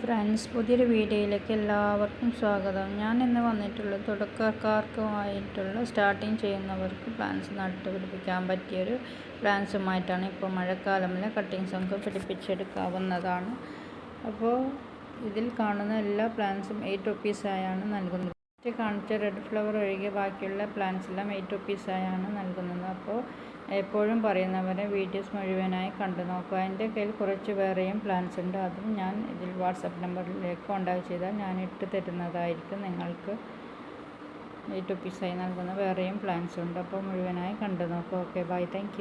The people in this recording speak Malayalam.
ഫ്രണ്ട്സ് പുതിയൊരു വീഡിയോയിലേക്ക് എല്ലാവർക്കും സ്വാഗതം. ഞാൻ ഇന്ന് വന്നിട്ടുള്ളത് തുടക്കക്കാർക്കുമായിട്ടുള്ള സ്റ്റാർട്ടിങ് ചെയ്യുന്നവർക്ക് പ്ലാന്റ്സ് നട്ടുപിടിപ്പിക്കാൻ പറ്റിയൊരു പ്ലാന്റ്സുമായിട്ടാണ് ഇപ്പോൾ മഴക്കാലമിലെ കട്ടിങ്സ് നമുക്ക് പിടിപ്പിച്ചെടുക്കാവുന്നതാണ്. അപ്പോൾ ഇതിൽ കാണുന്ന എല്ലാ പ്ലാന്റ്സും എയ്റ്റ് റുപ്പീസായാണ് നൽകുന്നത്. ഫസ്റ്റ് കാണിച്ച റെഡ് ഫ്ലവർ ഒഴികെ ബാക്കിയുള്ള പ്ലാന്റ്സ് എല്ലാം എയ്റ്റ് റുപ്പീസായാണ് നൽകുന്നത്. അപ്പോൾ എപ്പോഴും പറയുന്നവരെ വീഡിയോസ് മുഴുവനായി കണ്ടു നോക്കുക. എന്റെ കയ്യിൽ കുറച്ച് വേറെയും പ്ലാന്റ്സ് ഉണ്ട്. അതും ഞാൻ ഇതിൽ വാട്സപ്പ് നമ്പറിലേക്ക് കോണ്ടാക്ട് ചെയ്താൽ ഞാൻ ഇട്ട് തരുന്നതായിരിക്കും നിങ്ങൾക്ക് എയ്റ്റ് റുപ്പീസായി നൽകുന്ന വേറെയും പ്ലാൻസ് ഉണ്ട്. അപ്പോൾ മുഴുവനായി കണ്ടു നോക്കുക. Okay bye thank